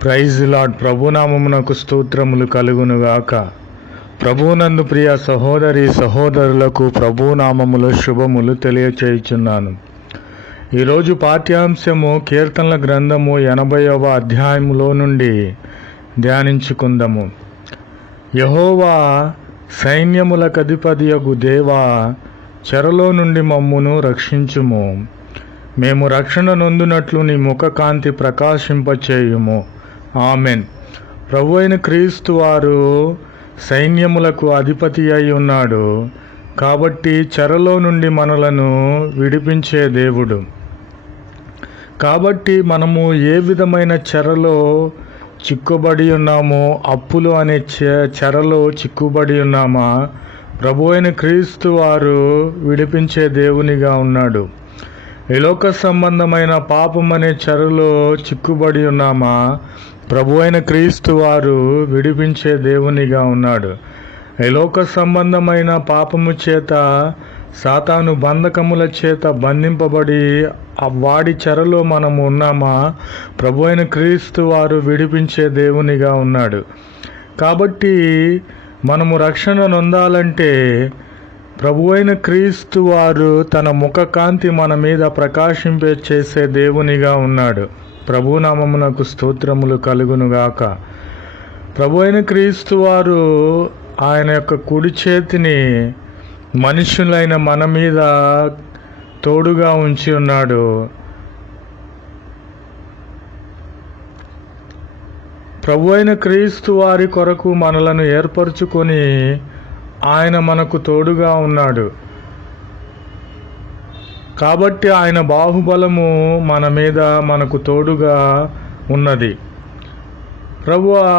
Praise lord. ప్రభునామమునకు స్తోత్రములు కలుగునుగాక. ప్రభునందు ప్రియ సహోదరి సహోదరులకు ప్రభునామములు శుభములు తెలియచేయుచున్నాను. ఈరోజు పాఠ్యాంశము కీర్తనల గ్రంథము 80వ అధ్యాయములో నుండి ధ్యానించుకుందాము. యెహోవా సైన్యములకు అధిపతియగు దేవా, చెరలో నుండి మమ్మును రక్షించుము. మేము రక్షణ నొందునట్లు నీ ముఖకాంతి ప్రకాశింపచేయుము. ఆమెన్. ప్రభు అయిన క్రీస్తు వారు సైన్యములకు అధిపతి అయి ఉన్నాడు కాబట్టి చెరలో నుండి మనలను విడిపించే దేవుడు. కాబట్టి మనము ఏ విధమైన చెరలో చిక్కుబడి ఉన్నామో, అప్పులు అనే చెరలో చిక్కుబడి ఉన్నామా, ప్రభు అయిన క్రీస్తు వారు విడిపించే దేవునిగా ఉన్నాడు. ఈ లోక సంబంధమైన పాపం అనే చెరలో చిక్కుబడి ఉన్నామా, ప్రభు అయిన క్రీస్తు వారు విడిపించే దేవునిగా ఉన్నాడు. ఈ లోక సంబంధమైన పాపము చేత, సాతాను బంధకముల చేత బంధింపబడి వాడి చెరలో మనము ఉన్నామా, ప్రభు అయిన క్రీస్తు వారు విడిపించే దేవునిగా ఉన్నాడు. కాబట్టి మనము రక్షణ నొందాలంటే ప్రభు అయిన క్రీస్తు వారు తన ముఖకాంతి మన మీద ప్రకాశింపే చేసే దేవునిగా ఉన్నాడు. ప్రభునామమునకు స్తోత్రములు కలుగునుగాక. ప్రభు అయిన క్రీస్తు వారు ఆయన యొక్క కుడి చేతిని మనుషులైన మన మీద తోడుగా ఉంచి ఉన్నాడు. ప్రభు అయిన క్రీస్తు వారి కొరకు మనలను ఏర్పరచుకొని ఆయన మనకు తోడుగా ఉన్నాడు. కాబట్టి ఆయన బాహుబలము మన మీద మనకు తోడుగా ఉన్నది. ప్రభువా,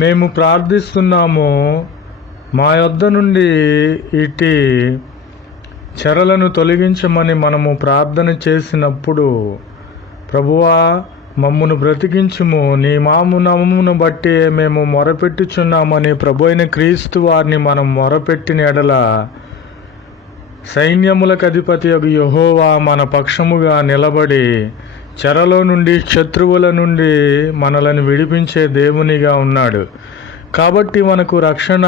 మేము ప్రార్థిస్తున్నాము, మా యొద్ద నుండి ఇటు చెరలను తొలగించమని మనము ప్రార్థన చేసినప్పుడు, ప్రభువా మమ్మును బ్రతికించుము, నీ నామమును బట్టి మేము మొరపెట్టుచున్నామని ప్రభు అయిన క్రీస్తు వారిని మనం మొరపెట్టిన ఎడల సైన్యములకు అధిపతి యెహోవా మన పక్షముగా నిలబడి చెరలో నుండి, శత్రువుల నుండి మనలను విడిపించే దేవునిగా ఉన్నాడు. కాబట్టి మనకు రక్షణ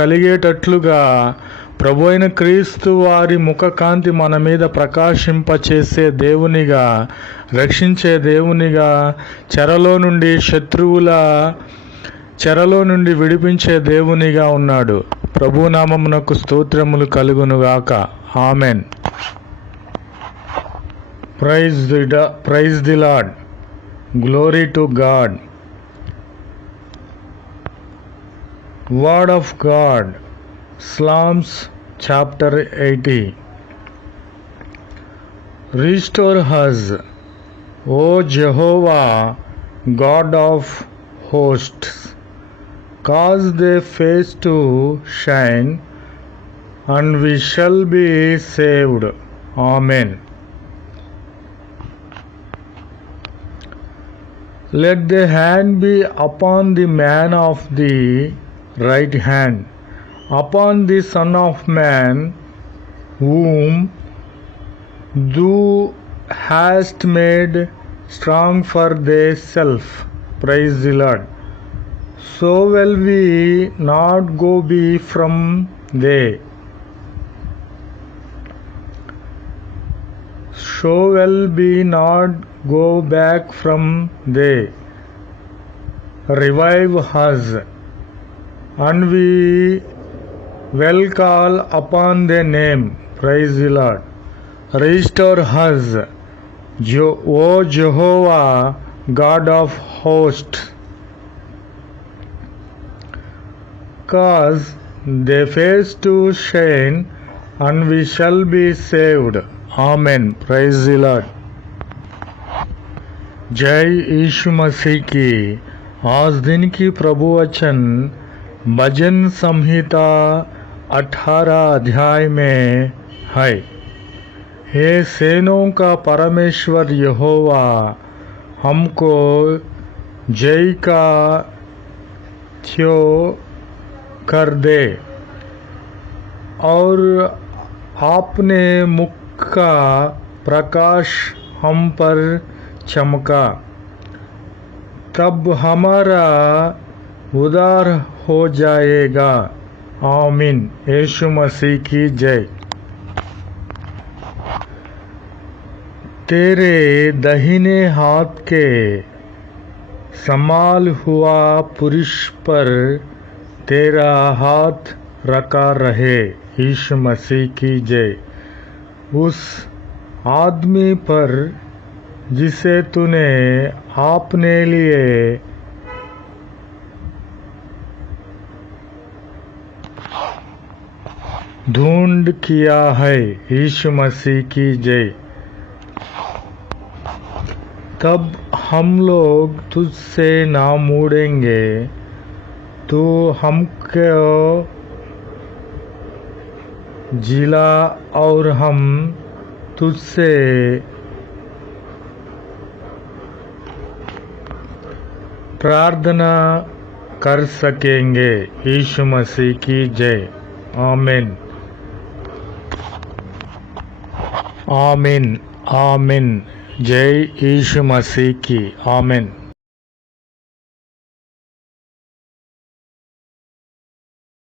కలిగేటట్లుగా ప్రభు అయిన క్రీస్తు వారి ముఖకాంతి మన మీద ప్రకాశింపచేసే దేవునిగా, రక్షించే దేవునిగా, చెరలో నుండి, శత్రువుల చెరలో నుండి విడిపించే దేవునిగా ఉన్నాడు. ప్రభునామమునకు స్తోత్రములు కలుగునుగాక. Amen. Praise the Lord. Glory to God. Word of God. Psalms chapter 80. Restore us, O Jehovah, God of hosts. Cause thy face to shine, and we shall be saved. Amen. Let the hand be upon the man of the right hand, upon the Son of Man, whom thou hast made strong for thyself. Praise the Lord. So will we not go be from thee. So will we not go back from thee. Revive us, and we will call upon the name. Praise the Lord. Restore us, O Jehovah, God of hosts. Cause thy face to shine, and we shall be saved. Amen. Praise the Lord. जय यीशु मसीह की। आज दिन की प्रभु वचन भजन संहिता 18 अध्याय में है। हे सेनों का परमेश्वर यहोवा, हमको जय का थ्यो कर दे, और आपने मुख का प्रकाश हम पर चमका। तब हमारा उद्धार हो जाएगा। आमीन। यीशु मसीह की जय। तेरे दाहिने हाथ के संभाल हुआ पुरुष पर तेरा हाथ रखा रहे। यीशु मसीह की जय। उस आदमी पर जिसे तूने अपने लिए ढूंढ किया है। यीशु मसीह की जय। तब हम लोग तुझसे ना मुड़ेंगे, तू हमको जिला और हम तुझसे प्रार्थना कर सकेंगे। यीशु मसीह की जय। आमीन। आमीन। आमीन। जय यीशु मसीह की। आमीन।